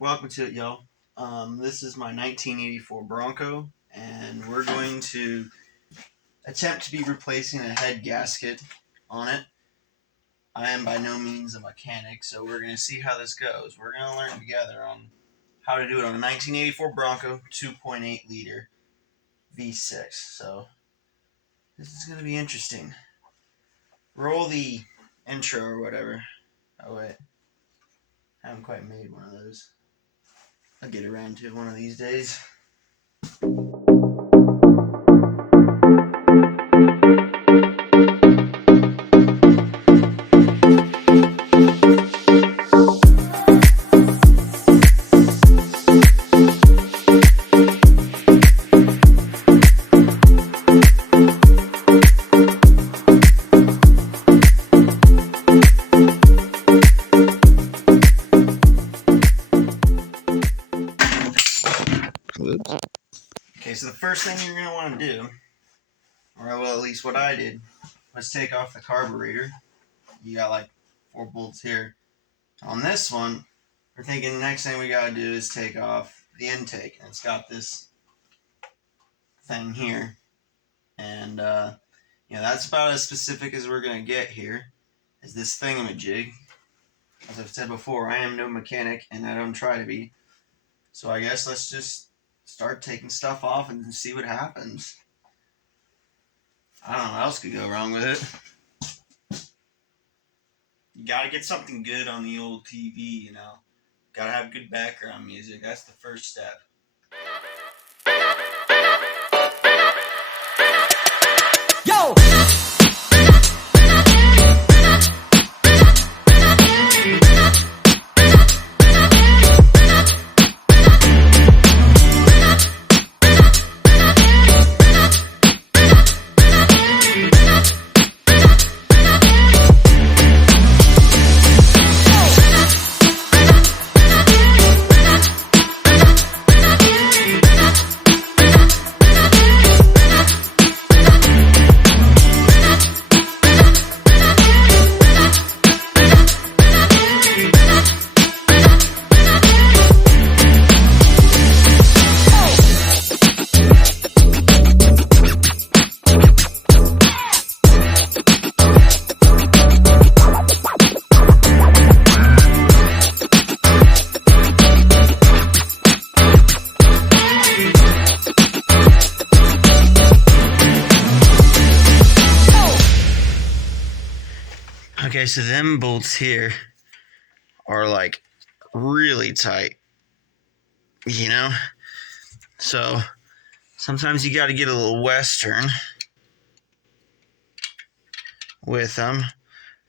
Welcome to it, y'all. This is my 1984 Bronco, and we're going to attempt to be replacing a head gasket on it. I am by no means a mechanic, so we're going to see how this goes. We're going to learn together on how to do it on a 1984 Bronco 2.8 liter V6. So this is going to be interesting. Roll the intro or whatever. Oh wait, I haven't quite made one of those. I'll get around to it one of these days. Okay, so the first thing you're going to want to do, or well, at least what I did, was take off the carburetor. You got like 4 bolts here. On this one, we're thinking the next thing we got to do is take off the intake. And it's got this thing here. And, that's about as specific as we're going to get here, is this thingamajig. As I've said before, I am no mechanic, and I don't try to be. So I guess let's just start taking stuff off and see what happens. I don't know what else could go wrong with it. You gotta get something good on the old TV, Gotta have good background music. That's the first step. Yo! Okay, so them bolts here are like really tight, So sometimes you got to get a little Western with them.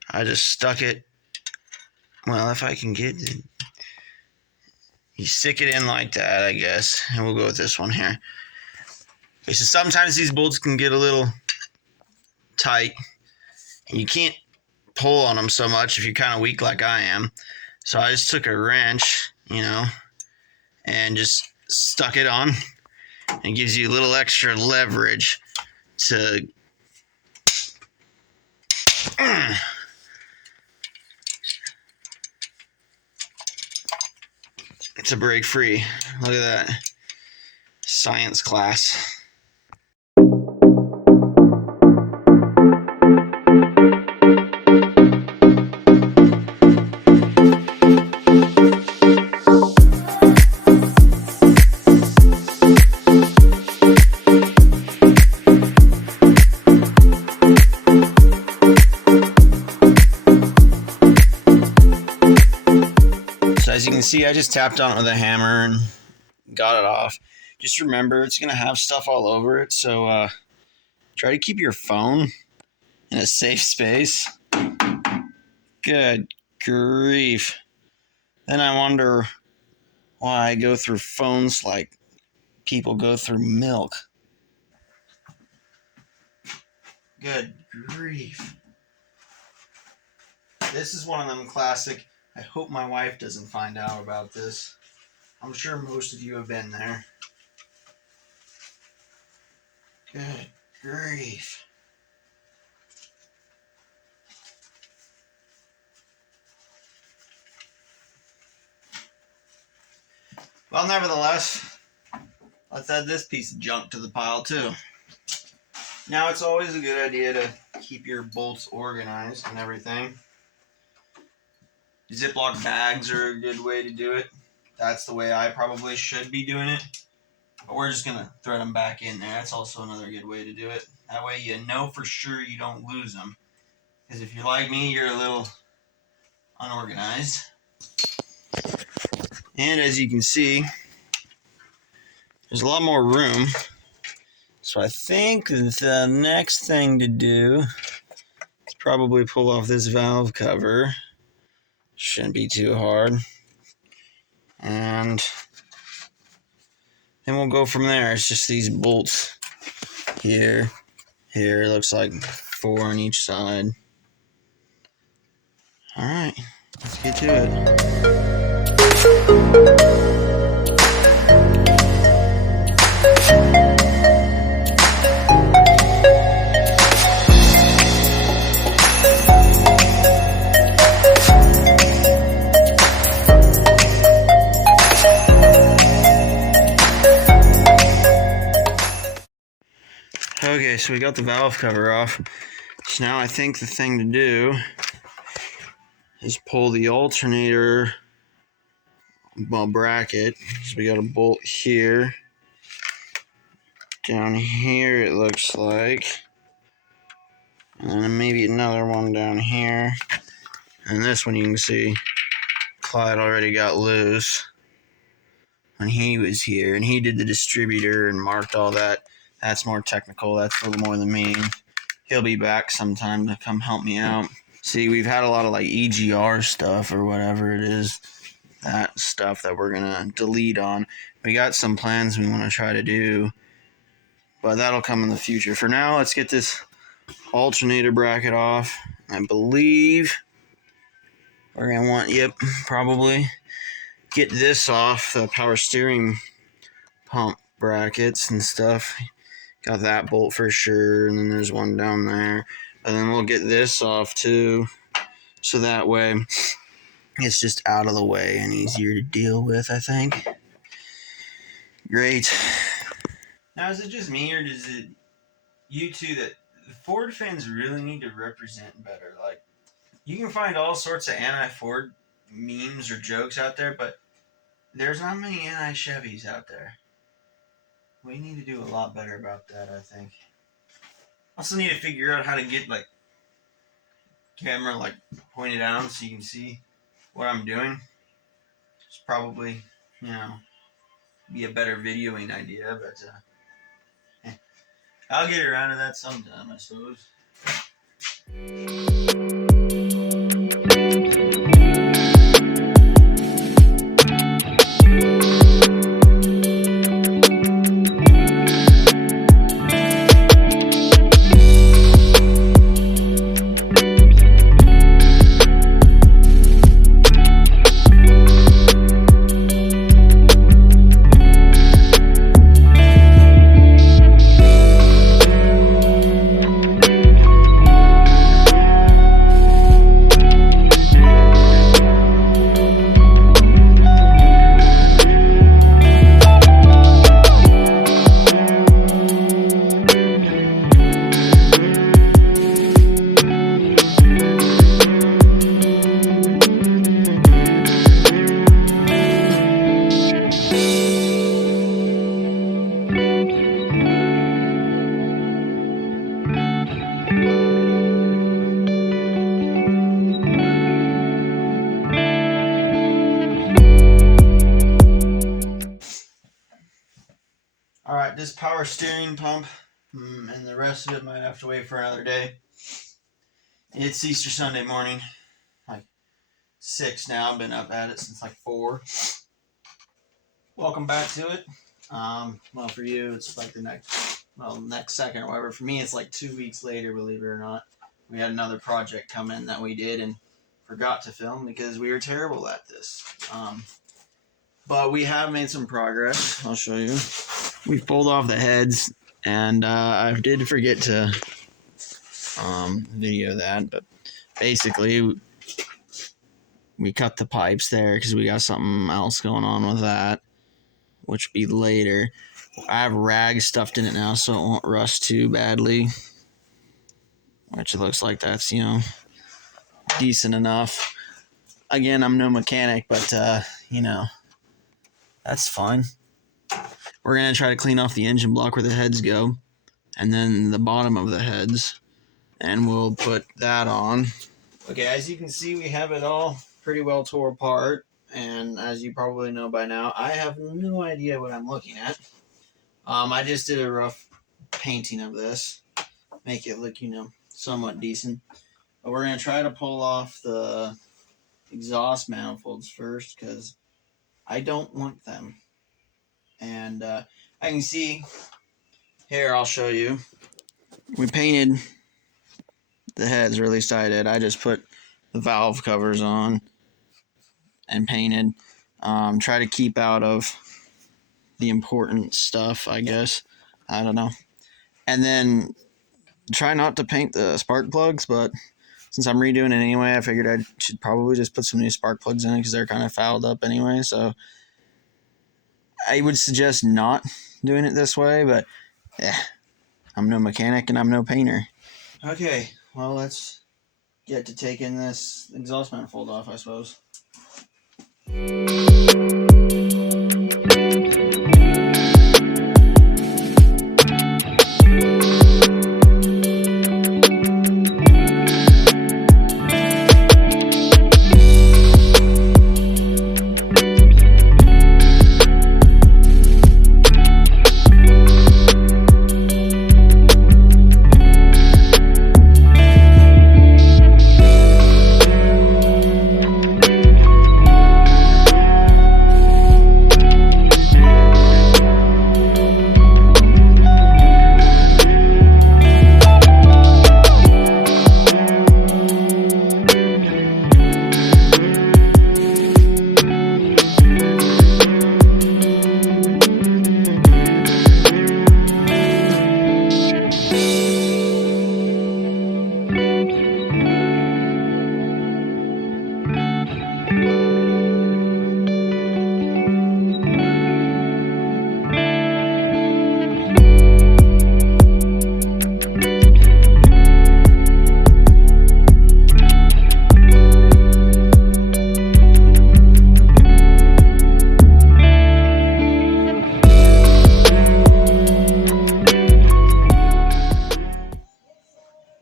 I just stuck it. Well, if I can get it, you stick it in like that, I guess, and we'll go with this one here. Okay, so sometimes these bolts can get a little tight, and you can't pull on them so much if you're kind of weak like I am. So I just took a wrench, and just stuck it on. It gives you a little extra leverage to break free. Look at that. Science class. As you can see, I just tapped on it with a hammer and got it off. Just remember, it's going to have stuff all over it, so try to keep your phone in a safe space. Good grief. Then I wonder why I go through phones like people go through milk. Good grief. This is one of them classic, I hope my wife doesn't find out about this. I'm sure most of you have been there. Good grief. Well, nevertheless, let's add this piece of junk to the pile too. Now, it's always a good idea to keep your bolts organized and everything. Ziploc bags are a good way to do it. That's the way I probably should be doing it. But we're just going to thread them back in there. That's also another good way to do it. That way you know for sure you don't lose them. Because if you're like me, you're a little unorganized. And as you can see, there's a lot more room. So I think the next thing to do is probably pull off this valve cover. Shouldn't be too hard. And then we'll go from there. It's just these bolts here. Here, it looks like 4 on each side. Alright, let's get to it. Okay, so we got the valve cover off. So now I think the thing to do is pull the alternator bracket. So we got a bolt here. Down here it looks like. And then maybe another one down here. And this one you can see Clyde already got loose when he was here. And he did the distributor and marked all that. That's more technical. That's a little more than me. He'll be back sometime to come help me out. See, we've had a lot of like EGR stuff or whatever it is. That stuff that we're going to delete on. We got some plans we want to try to do. But that'll come in the future. For now, let's get this alternator bracket off. I believe we're going to want, probably get this off, the power steering pump brackets and stuff. Got that bolt for sure, and then there's one down there. And then we'll get this off too, so that way it's just out of the way and easier to deal with, I think. Great. Now, is it just me, or does it you two that the Ford fans really need to represent better? Like, you can find all sorts of anti-Ford memes or jokes out there, but there's not many anti-Chevys out there. We need to do a lot better about that, I think. Also need to figure out how to get, like, camera, like, pointed down so you can see what I'm doing. It's probably, be a better videoing idea, but, I'll get around to that sometime, I suppose. Alright, this power steering pump, and the rest of it might have to wait for another day. It's Easter Sunday morning, like 6 now. I've been up at it since like 4. Welcome back to it. Well, for you, it's like the next second or whatever. For me, it's like 2 weeks later, believe it or not. We had another project come in that we did and forgot to film because we were terrible at this. But we have made some progress. I'll show you. We pulled off the heads, and I did forget to video that, but basically we cut the pipes there because we got something else going on with that. which will be later. I have rags stuffed in it now so it won't rust too badly, which it looks like that's, decent enough. Again, I'm no mechanic, but, that's fine. We're going to try to clean off the engine block where the heads go, and then the bottom of the heads, and we'll put that on. Okay, as you can see, we have it all pretty well tore apart, and as you probably know by now, I have no idea what I'm looking at. I just did a rough painting of this, make it look, somewhat decent. But we're going to try to pull off the exhaust manifolds first, because I don't want them. And I can see, here, I'll show you. We painted the heads, or at least I did. I just put the valve covers on and painted. Try to keep out of the important stuff, I guess. I don't know. And then try not to paint the spark plugs, but since I'm redoing it anyway, I figured I should probably just put some new spark plugs in it because they're kind of fouled up anyway. So I would suggest not doing it this way, but I'm no mechanic and I'm no painter. Okay, well, let's get to taking this exhaust manifold off, I suppose.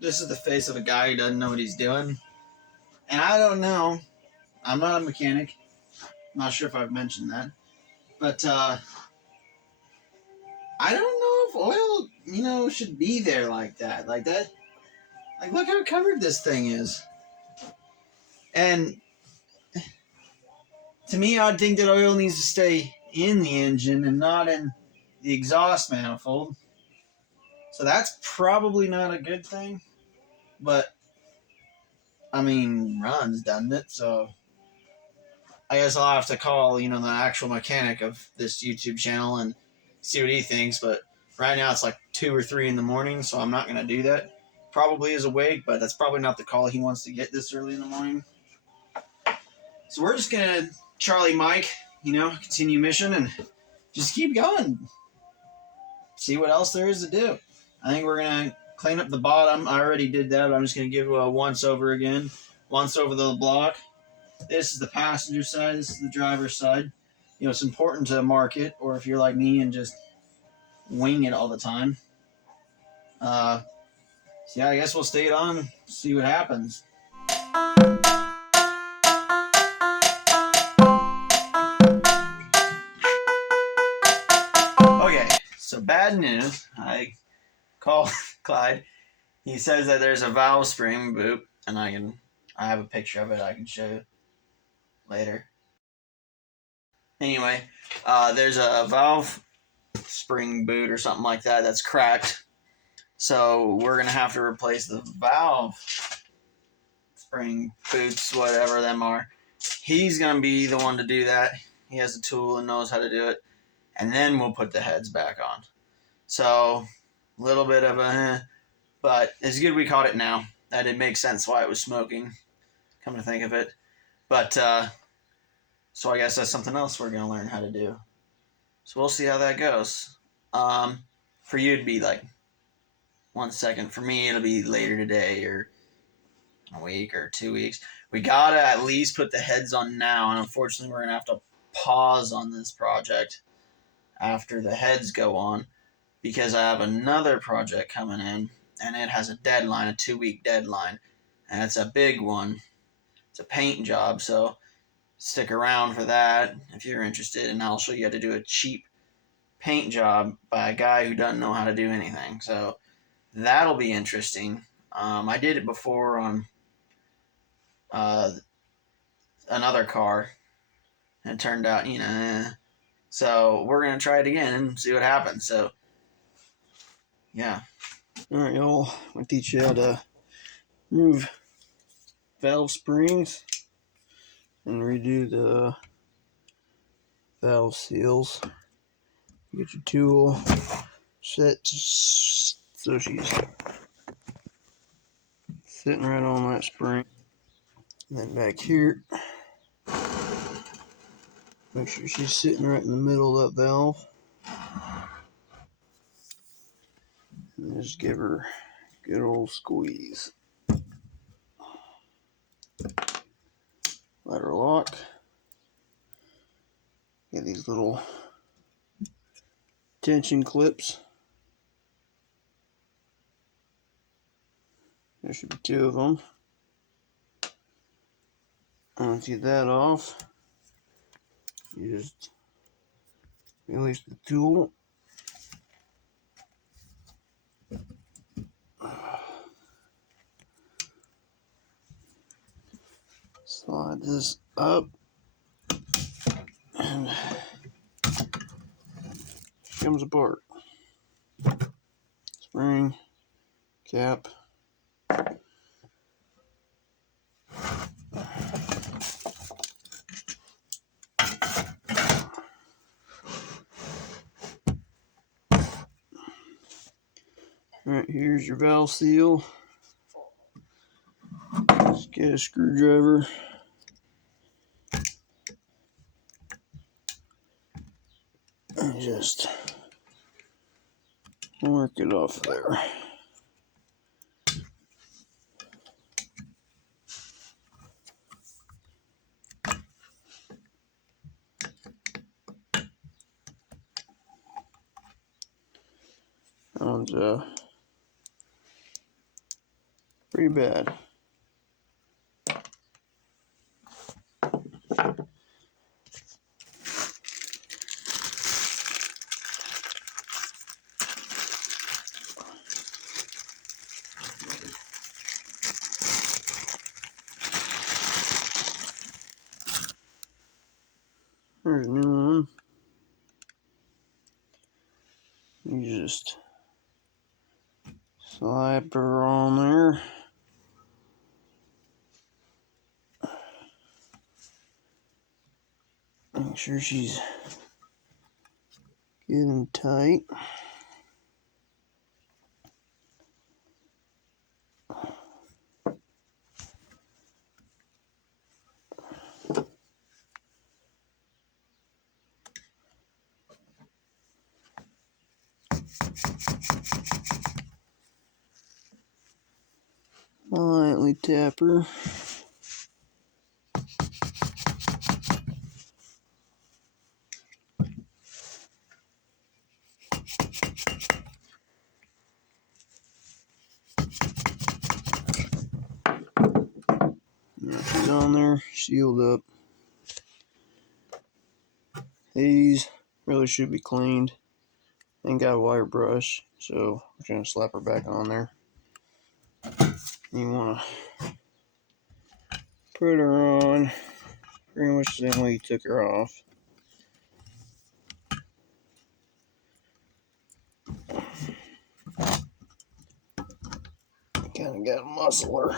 This is the face of a guy who doesn't know what he's doing. And I don't know. I'm not a mechanic. I'm not sure if I've mentioned that. But I don't know if oil, should be there like that. Like that. Like, look how covered this thing is. And to me, I'd think that oil needs to stay in the engine and not in the exhaust manifold. So that's probably not a good thing. But, I mean, runs, doesn't it? So I guess I'll have to call, the actual mechanic of this YouTube channel and see what he thinks. But right now it's like 2 or 3 in the morning, so I'm not going to do that. Probably is awake, but that's probably not the call he wants to get this early in the morning. So we're just going to Charlie Mike, continue mission and just keep going. See what else there is to do. I think we're going to clean up the bottom. I already did that, but I'm just going to give a once over again. Once over the block. This is the passenger side. This is the driver's side. It's important to mark it, or if you're like me and just wing it all the time. So yeah, I guess we'll stay it on, see what happens. Okay, so bad news. I called Clyde. He says that there's a valve spring boot, and I have a picture of it I can show you later. Anyway, there's a valve spring boot or something like that that's cracked. So we're going to have to replace the valve spring boots, whatever them are. He's going to be the one to do that. He has a tool and knows how to do it. And then we'll put the heads back on. So a little bit of but it's good we caught it now. That did make sense why it was smoking, come to think of it. But so I guess that's something else we're going to learn how to do. So we'll see how that goes. For you, it'd be like 1 second. For me, it'll be later today or a week or 2 weeks. We gotta at least put the heads on now, and unfortunately, we're gonna have to pause on this project after the heads go on because I have another project coming in, and it has a deadline, a 2-week deadline, and it's a big one. It's a paint job, so stick around for that if you're interested, and I'll show you how to do a cheap paint job by a guy who doesn't know how to do anything. So that'll be interesting. I did it before on another car, and it turned out, So we're gonna try it again and see what happens. So yeah. All right, y'all. I'm gonna teach you how to remove valve springs and redo the valve seals. Get your tool set so she's sitting right on that spring. And then back here, make sure she's sitting right in the middle of that valve. And just give her a good old squeeze. Let her lock. Get these little tension clips. There should be 2 of them. Once you get that off, you just release the tool. Slide this up and it comes apart. Spring, cap. Alright, here's your valve seal. Just get a screwdriver. And just work it off there. That one's pretty bad. There's a new one. You just slap her on there. Make sure she's getting tight. Lightly tap her. Now she's on there, sealed up. These really should be cleaned. Ain't got a wire brush, so I'm gonna slap her back on there. You wanna put her on pretty much the same way you took her off. Kinda gotta muscle her.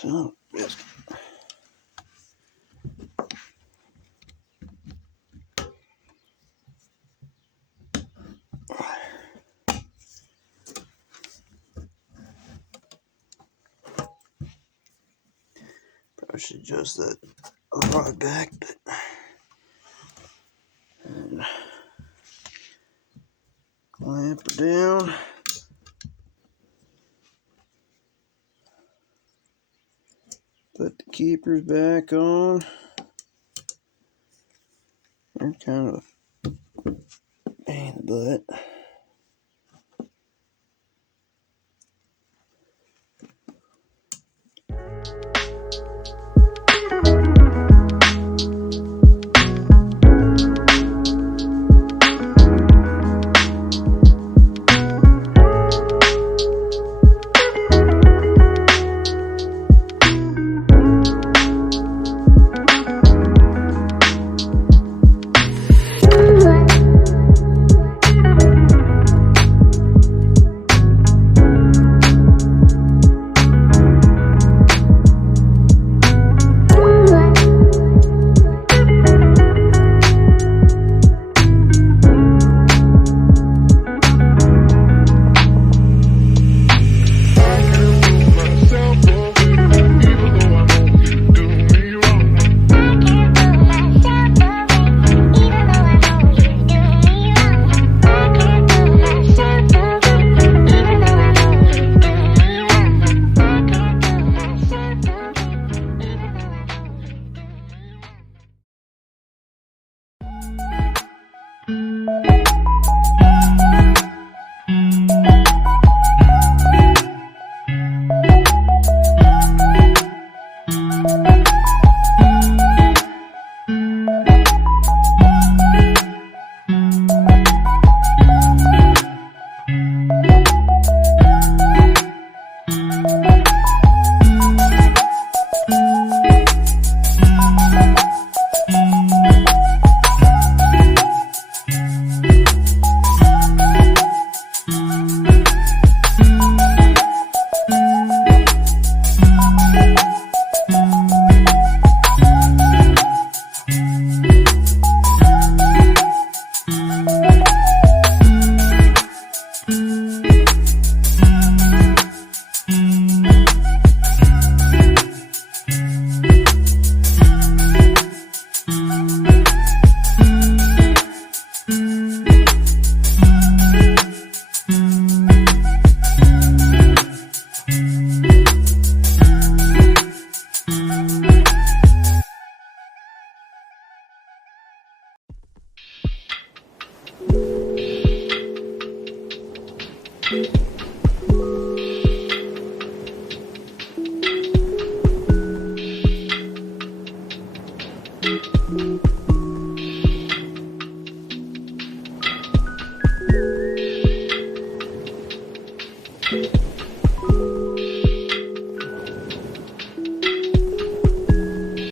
So, just should adjust that rod back, but and clamp her down. Put the keepers back on. They're kind of a pain in the butt.